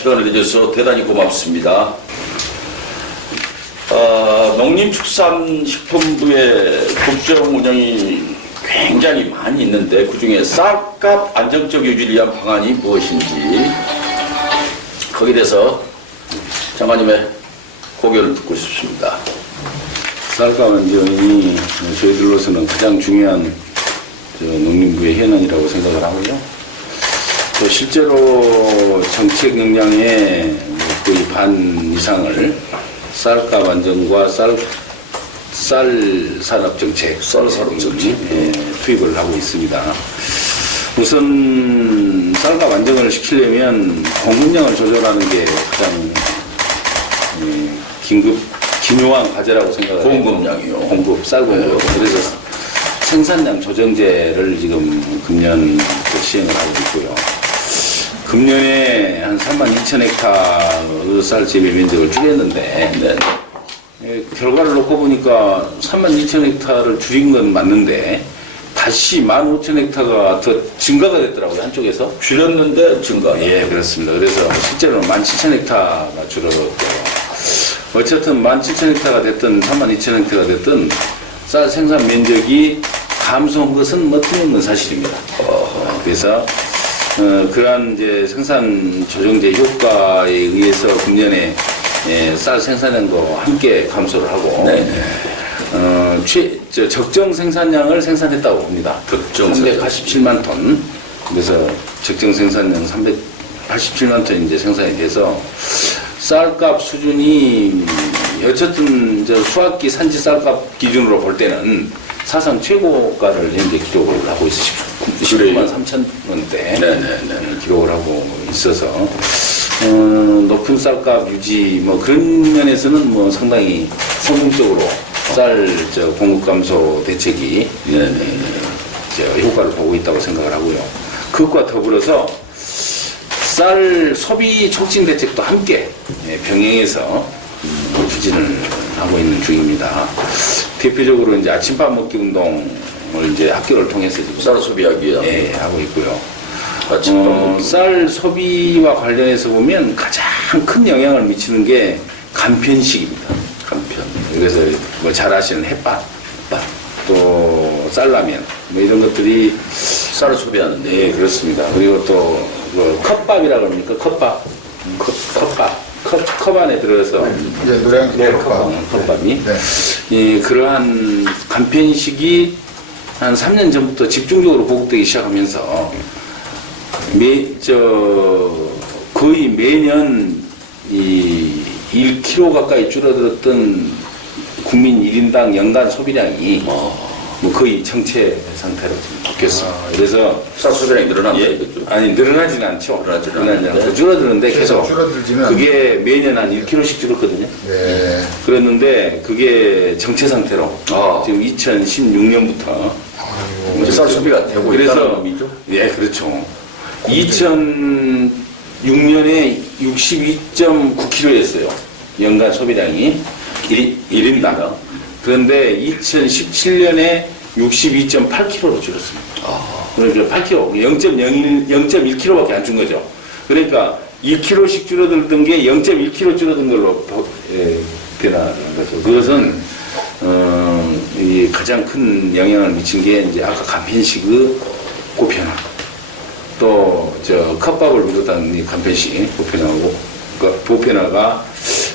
시간을 내줘서 대단히 고맙습니다. 농림축산식품부의 국정 운영이 굉장히 많이 있는데 그중에 쌀값 안정적 유지를 위한 방안이 무엇인지 거기에 대해서 장관님의 고견을 듣고 싶습니다. 쌀값 안정이 저희들로서는 가장 중요한 농림부의 현안이라고 생각을 하고요. 또 실제로 정책 역량의 거의 반 이상을 쌀값 안정과 쌀 산업 정책, 투입을 하고 있습니다. 우선 쌀값 안정을 시키려면 공급량을 조절하는 게 가장 긴요한 과제라고 생각을 해요. 공급, 쌀 공급. 그래서 생산량 조정제를 지금 금년 시행을 하고 있고요. 금년에 한 32,000헥타르 쌀 재배 면적을 줄였는데 결과를 놓고 보니까 32,000헥타를 줄인 건 맞는데 다시 15,000헥타가 더 증가가 됐더라고요. 한쪽에서. 줄였는데 증가. 예, 그렇습니다. 그래서 실제로는 17,000헥타가 줄어들었고 어쨌든 17,000헥타가 됐든 32,000헥타가 됐든 쌀 생산 면적이 감소한 것은 뭐 틀림없는 사실입니다. 그래서 그러한 이제 생산 조정제 효과에 의해서 금년에 쌀 생산량도 함께 감소를 하고 적정 생산량을 생산했다고 봅니다. 387만 톤. 그래서 적정 생산량 387만 톤 이제 생산이 돼서 쌀값 수준이 어쨌든 수학기 산지 쌀값 기준으로 볼 때는 사상 최고가를 현재 기록을 하고 있어요. 19만 3천 원대 기록을 하고 있어서 높은 쌀값 유지 뭐 그런 면에서는 뭐 상당히 성공적으로 쌀 공급 감소 대책이 효과를 보고 있다고 생각을 하고요. 그것과 더불어서 쌀 소비 촉진 대책도 함께 병행해서 추진을 하고 있는 중입니다. 대표적으로 이제 아침밥 먹기 운동을 이제 학교를 통해서 지금 쌀 소비하기 위한 하고 있고요. 쌀 소비와 관련해서 보면 가장 큰 영향을 미치는 게 간편식입니다. 간편. 그래서 뭐 잘 아시는 햇밥, 또 쌀라면 뭐 이런 것들이 쌀을 소비하는데. 네, 그렇습니다. 그리고 또 뭐 컵밥이라고 합니까? 컵 안에 들어서 노량진 컵밥이 그러한 간편식이 한 3년 전부터 집중적으로 보급되기 시작하면서 거의 매년 1kg 가까이 줄어들었던 국민 1인당 연간 소비량이 뭐 거의 정체 상태로 지금 바뀌었습니다. 그래서 쌀 소비량이 늘어나는 아니 늘어나지는 않죠. 늘어나지 않고 줄어드는데 계속 그게 매년 한 1kg씩 줄었거든요. 그랬는데 그게 정체 상태로 지금 2016년부터 쌀 소비가 되고 있다는 의미죠? 예, 그렇죠. 2006년에 62.9kg였어요. 연간 소비량이 1인당. 그런데 2017년에 62.8kg로 줄었습니다. 그러니까 8kg, 0.1kg밖에 안 준 거죠. 그러니까 1kg씩 줄어들던 게 0.1kg 줄어든 걸로 변화하는 거죠. 그것은 이 가장 큰 영향을 미친 게 이제 아까 간편식의 보편화, 또 컵밥을 비롯한 이 간편식 보편화가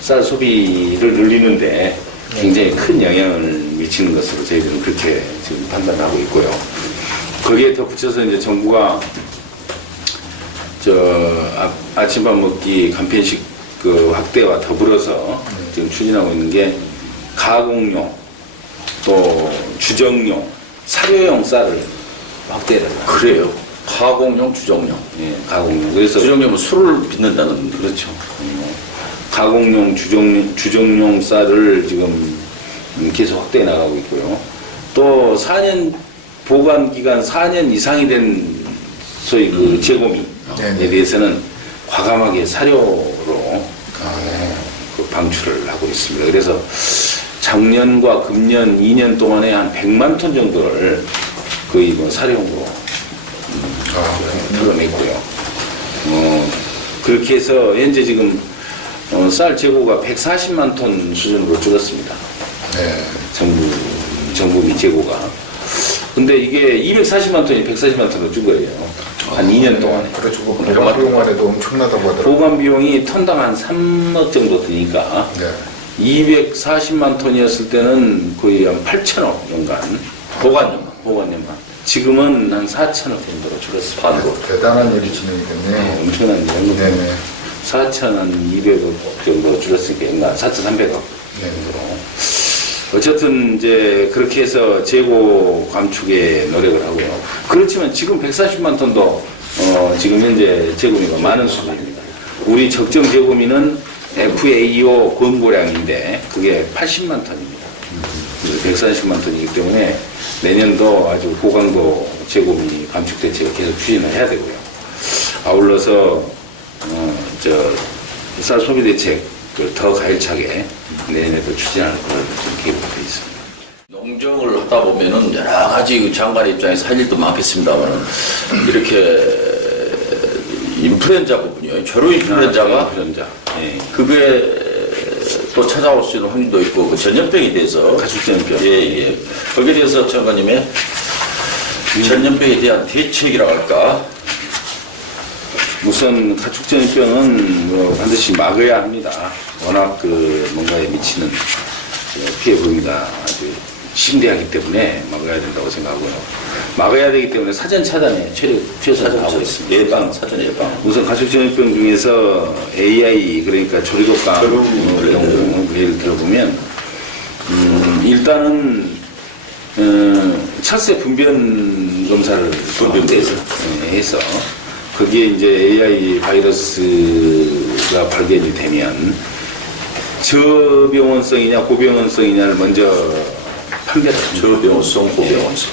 쌀 소비를 늘리는데 굉장히 큰 영향을 미치는 것으로 저희들은 그렇게 지금 판단하고 있고요. 거기에 덧붙여서 이제 정부가 아침밥 먹기 간편식 확대와 더불어서 지금 추진하고 있는 게 가공용, 또 주정용, 사료용 쌀을 확대를 합니다. 그래요? 가공용, 주정용. 예, 가공용. 그래서 주정용은 술을 빚는다는. 그렇죠. 가공용, 주정용 쌀을 지금 계속 확대해 나가고 있고요. 또 4년 보관 기간 4년 이상이 된 소위 그 재고미에 대해서는 과감하게 사료로 그 방출을 하고 있습니다. 그래서 작년과 금년 2년 동안에 한 100만 톤 정도를 거의 뭐 사료용으로 털어냈고요. 그렇게 해서 현재 지금 쌀 재고가 140만 톤 수준으로 줄었습니다. 네. 정부 및 재고가. 근데 이게 240만 톤이 140만 톤으로 준 거예요. 한 2년 동안에. 그렇죠. 보관 비용만 해도 엄청나다고 하더라고요. 보관 비용이 톤당 한 3억 정도 드니까 네. 240만 톤이었을 때는 거의 한 8천억 연간 보관료만. 지금은 한 4천억 정도로 줄었습니다. 반도. 대단한 일이 진행이 됐네요. 엄청난 일이에요. 네네. 4,200억 정도 줄었으니까 연간 4,300억 네. 정도로. 어쨌든 이제 그렇게 해서 재고 감축에 노력을 하고요. 그렇지만 지금 140만 ton도 지금 현재 재고미가 많은 수준입니다. 우리 적정 재고미는 FAO 권고량인데 그게 80만 ton입니다. 140만 ton이기 때문에 내년도 아주 고강도 재고미 감축 대책을 계속 추진을 해야 되고요. 아울러서 쌀 소비 대책을 더 가열차게 내년에도 추진하는 걸로 계획되어 있습니다. 농정을 하다 보면은 여러 가지 그 장관의 입장에서 할 일도 많겠습니다만 이렇게 인플루엔자 부분이요. 조류 인플루엔자가 예. 그게 또 찾아올 수 있는 확률도 있고 그 전염병에 대해서 가축전염병. 예. 거기에 대해서 장관님의 전염병에 대한 대책이라고 할까? 우선 가축전염병은 뭐 반드시 막아야 합니다. 워낙 그 뭔가에 미치는 피해 범위가 아주 심대하기 때문에 막아야 된다고 생각하고요. 막아야 되기 때문에 사전 차단에 최선을 하고 있습니다. 사전 예방. 우선 가축전염병 중에서 AI 그러니까 조류독감 경우 예를 들어보면 일단은 찰새 분변 검사를 해서 거기에 이제 AI 바이러스가 발견이 되면 저병원성이냐 고병원성이냐를 먼저 판별을 합니다. 저병원성, 고병원성.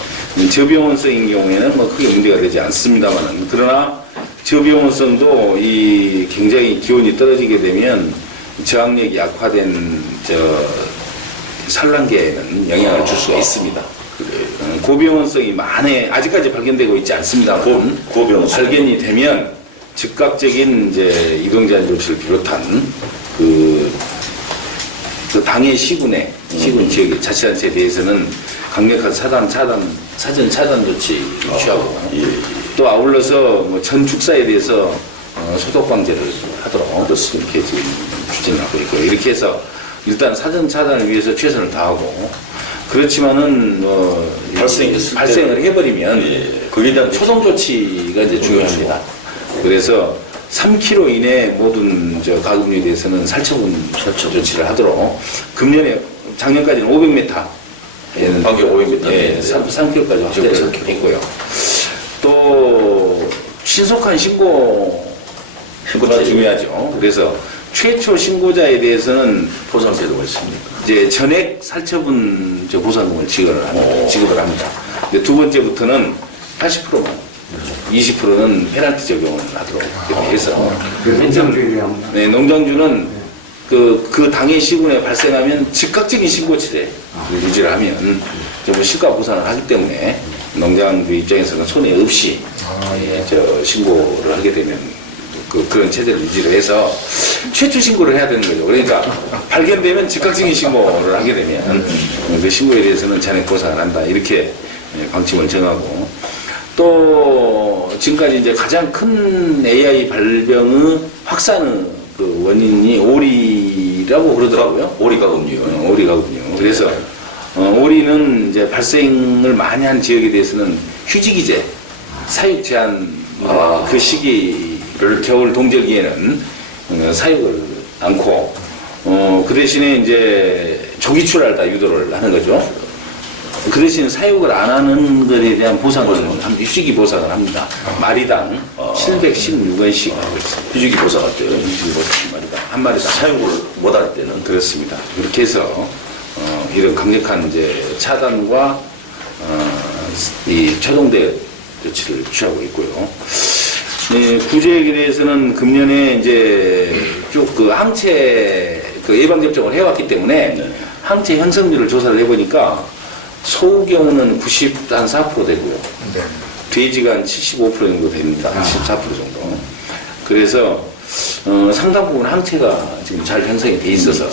저병원성인 경우에는 뭐 크게 문제가 되지 않습니다만은 그러나 저병원성도 이 굉장히 기온이 떨어지게 되면 저항력이 약화된 산란계에는 영향을 줄 수가 있습니다. 고병원성이 아직까지 발견되고 있지 않습니다만 고병원성. 발견이 되면 즉각적인 이제 이동제한 조치를 비롯한 그 당해 시군 지역의 자치단체에 대해서는 강력한 사전 차단 조치를 취하고 또 아울러서 뭐 전 축사에 대해서 소독 방제를 하도록 이렇게 지금 추진하고 있고요. 이렇게 해서 일단 사전 차단을 위해서 최선을 다하고 그렇지만은 발생을 해버리면 거기에 대한 초동 조치가 이제 중요합니다. 그래서 3km 이내 모든 가금류에 대해서는 살처분 조치를 하도록 작년까지는 500m 반경 500m 예, 3km까지 확대를 했고요. 또 신속한 신고가 중요하죠. 그래서 최초 신고자에 대해서는 보상 제도가 있습니다. 이제 전액 살처분 보상금을 지급을 합니다. 근데 두 번째부터는 80%만, 20%는 페널티 적용을 하도록 이렇게 해서 농장주는 그 당해 시군에 발생하면 즉각적인 신고치를 유지를 하면 시가 보상을 하기 때문에 농장주 입장에서는 손해 없이 신고를 하게 되면 그런 체제를 유지를 해서 최초 신고를 해야 되는 거죠. 그러니까 발견되면 즉각적인 신고를 하게 되면 그 신고에 대해서는 잔액 보상을 한다. 이렇게 방침을 정하고 또 지금까지 이제 가장 큰 AI 발병의 확산의 그 원인이 오리라고 그러더라고요. 오리가금류. 오리가금류. 그래서 오리는 이제 발생을 많이 한 지역에 대해서는 휴지기제, 사육 제한 그 시기를 겨울 동절기에는 사육을 않고 그 대신에 이제 조기 출하를 다 유도를 하는 거죠. 그 대신 사육을 안 하는 것에 대한 보상을 휴지기 보상을 합니다. 마리당 716원씩 하고 있습니다. 휴지기 보상할 때 휴지기 보상 마리당 한 마리당 사육을 못할 때는 그렇습니다. 그렇게 해서 이런 강력한 이제 차단과 이 초동대 조치를 취하고 있고요. 구제액에 대해서는 금년에 이제 쭉 그 항체 예방 접종을 해왔기 때문에 항체 현성률을 조사를 해보니까 소의 경우는 94% 되고요. 네. 돼지가 한 75% 정도 됩니다. 74% 정도. 그래서 상당 부분 항체가 지금 잘 형성이 돼 있어서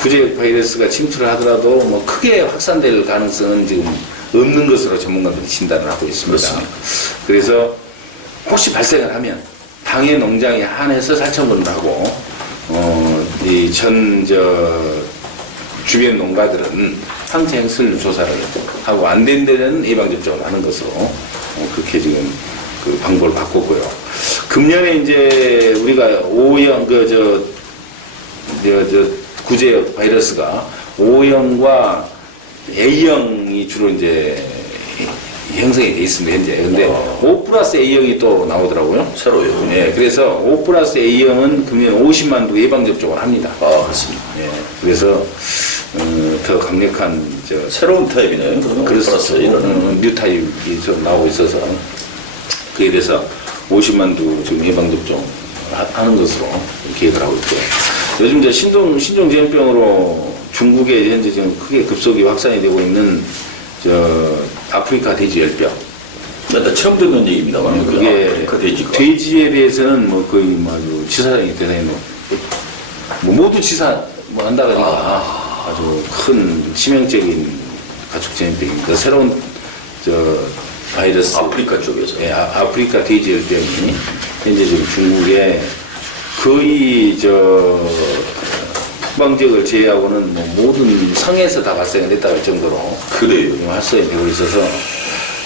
구제역 바이러스가 침투를 하더라도 뭐 크게 확산될 가능성은 지금 없는 것으로 전문가들이 진단을 하고 있습니다. 그렇습니다. 그래서 혹시 발생을 하면 당해 농장에 한해서 살처분을 하고 주변 농가들은 항체 행설 조사를 하고 안 된 데는 예방접종을 하는 것으로 그렇게 지금 그 방법을 바꿨고요. 금년에 이제 우리가 O형 구제역 바이러스가 O형과 A형이 주로 이제 형성이 돼 있습니다, 현재. 근데 O 플러스 A형이 또 나오더라고요. 새로요. 네, 그래서 O 플러스 A형은 금년 50만 두 예방접종을 합니다. 아, 그렇습니다. 예, 그래서 더 강력한 새로운 타입이네요. 그래서 이런 뉴 타입이 좀 나오고 있어서 그에 대해서 50만 두 지금 예방접종 하는 것으로 계획을 하고 있고요. 요즘 이제 신종전염병으로 중국에 현재 지금 크게 급속히 확산이 되고 있는 아프리카 돼지열병. 나 처음 듣는 얘기입니다만 그게 아프리카 돼지가 돼지에 대해서는 뭐 거의 아주 치사량이 대단히 뭐 모두 치사 뭐 한다 그러니까 아주 큰 치명적인 가축전염병입니다. 새로운 바이러스 아프리카 쪽에서. 예, 아프리카 돼지열병이 현재 지금 중국에 거의 북방 지역을 제외하고는 뭐 모든 성에서 다 발생을 했다고 할 정도로 그래요. 활성이 되고 있어서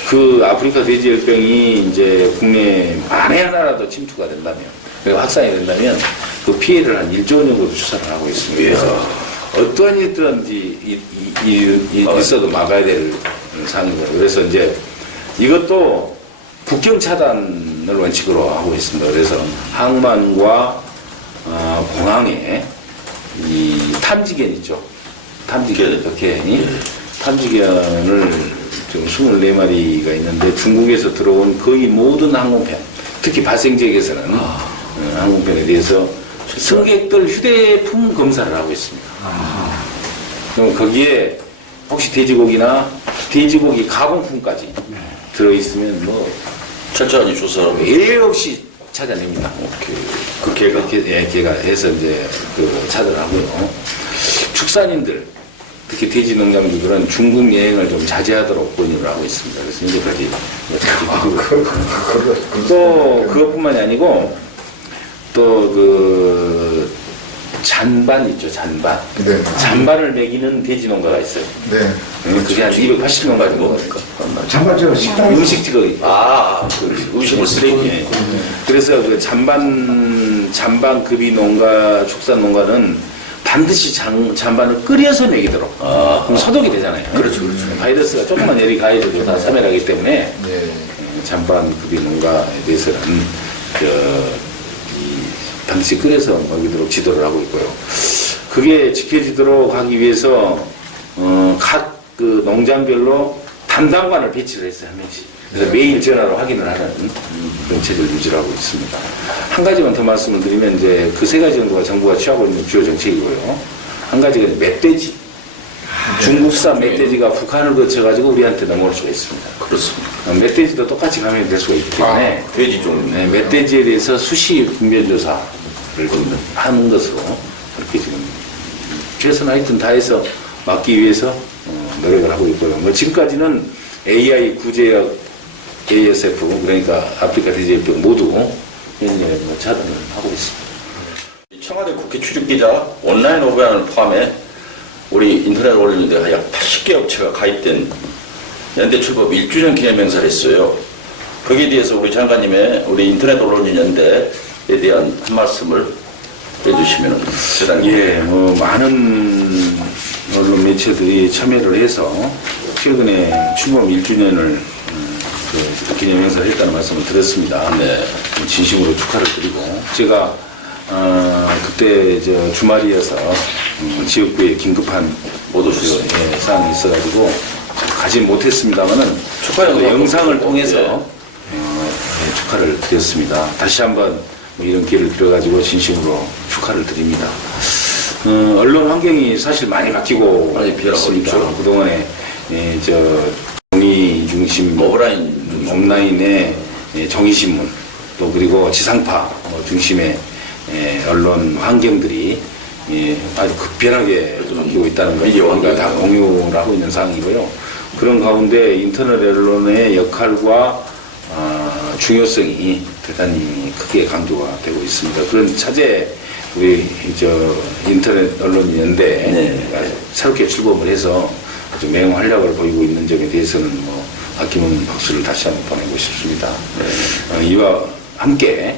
그 아프리카 돼지열병이 이제 국내에 만에 하나라도 침투가 된다면, 확산이 된다면 그 피해를 한 1조 원 정도 추산을 하고 있습니다. 그래서 어떠한 일들은지 있어도 막아야 될 상황입니다. 그래서 이제 이것도 국경 차단을 원칙으로 하고 있습니다. 그래서 항만과 공항에 이 탐지견 있죠. 탐지견이 탐지견을 지금 24마리가 있는데 중국에서 들어온 거의 모든 항공편, 특히 발생 지역에서는 항공편에 대해서 승객들 휴대폰 검사를 하고 있습니다. 그럼 거기에 혹시 돼지고기나 돼지고기 가공품까지 들어있으면 뭐 철저하게 조사하고 예외 없이 찾아냅니다. 그 개가 개가 해서 이제 차단을 하고요. 축산인들, 특히 돼지 농장주들은 중국 여행을 좀 자제하도록 권유를 하고 있습니다. 그래서 현재까지 또 그것뿐만이 아니고 또 잔반 있죠, 잔반. 네. 잔반을 먹이는 돼지 농가가 있어요. 네. 그게 한 280명가 정도. 잠깐 저 식당 음식직을 그 음식물 쓰레기. 예. 그래서 그 잔반급이 농가, 축산 농가는 반드시 잔반을 끓여서 먹이도록. 그럼 소독이 되잖아요. 그렇죠. 바이러스가 조금만 열이 가해져도 다 사멸하기 때문에 네. 잔반급이 농가에 대해서는 반드시 끓여서 먹이도록 지도를 하고 있고요. 그게 지켜지도록 하기 위해서 각 그 농장별로 담당관을 배치를 했어요, 한 명씩. 그래서 매일 전화로 확인을 하는 그런 체제를 유지를 하고 있습니다. 한 가지만 더 말씀을 드리면 이제 그 세 가지 정도가 정부가 취하고 있는 주요 정책이고요. 한 가지가 멧돼지. 중국산 멧돼지가 북한을 거쳐가지고 우리한테 넘어올 수가 있습니다. 그렇습니다. 멧돼지도 똑같이 감염이 될 수가 있기 때문에 돼지 종. 네, 멧돼지에 대해서 수시 분변조사를 좀 하는 것으로 그렇게 지금 최선 하여튼 다해서 막기 위해서 노력을 하고 있고요. 뭐 지금까지는 AI 구제역 ASF 그러니까 아프리카 돼지열병 모두 현재 차단을 하고 있습니다. 청와대 국회 출입기자 온라인 오브양을 포함해 우리 인터넷 언론인데 약 80개 업체가 가입된 연대출범 1주년 기념 행사를 했어요. 거기에 대해서 우리 장관님의 우리 인터넷 언론인연대에 대한 한 말씀을 해주시면 대단히. 예, 뭐 많은 언론 매체들이 참여를 해서 최근에 출범 1주년을 기념 행사를 했다는 말씀을 드렸습니다. 네. 진심으로 축하를 드리고 제가 그때 주말이어서 지역구에 긴급한 사항이 있어가지고 가지 못했습니다만은 영상을 통해서 축하를 드렸습니다. 다시 한번 이런 기회를 빌어가지고 진심으로 축하를 드립니다. 언론 환경이 사실 많이 바뀌고 있습니다. 그동안에 정의 중심 온라인의 정의신문 또 그리고 지상파 중심의 언론 환경들이 아주 급변하게 바뀌고 있다는 걸 미디어 우리가 다 환경이요. 공유를 하고 있는 상황이고요. 그런 가운데 인터넷 언론의 역할과 중요성이 대단히 크게 강조가 되고 있습니다. 그런 차제 우리 인터넷 언론 연대가 네. 새롭게 출범을 해서 아주 맹 활약을 보이고 있는 점에 대해서는 아낌없는 박수를 다시 한번 보내고 싶습니다. 이와 함께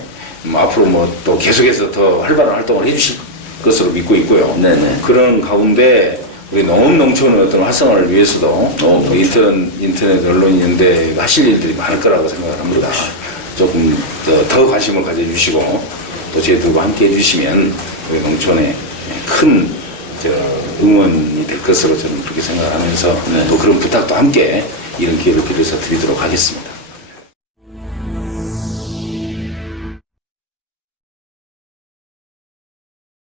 앞으로 또 계속해서 더 활발한 활동을 해주실 것으로 믿고 있고요. 네네. 그런 가운데 우리 농촌의 어떤 활성화를 위해서도 인터넷 언론 연대가 하실 일들이 많을 거라고 생각을 합니다. 조금 더 관심을 가져주시고 또 저희들과 함께 해주시면 우리 농촌에 큰 응원이 될 것으로 저는 그렇게 생각을 하면서 또 그런 부탁도 함께 이런 기회를 빌어서 드리도록 하겠습니다.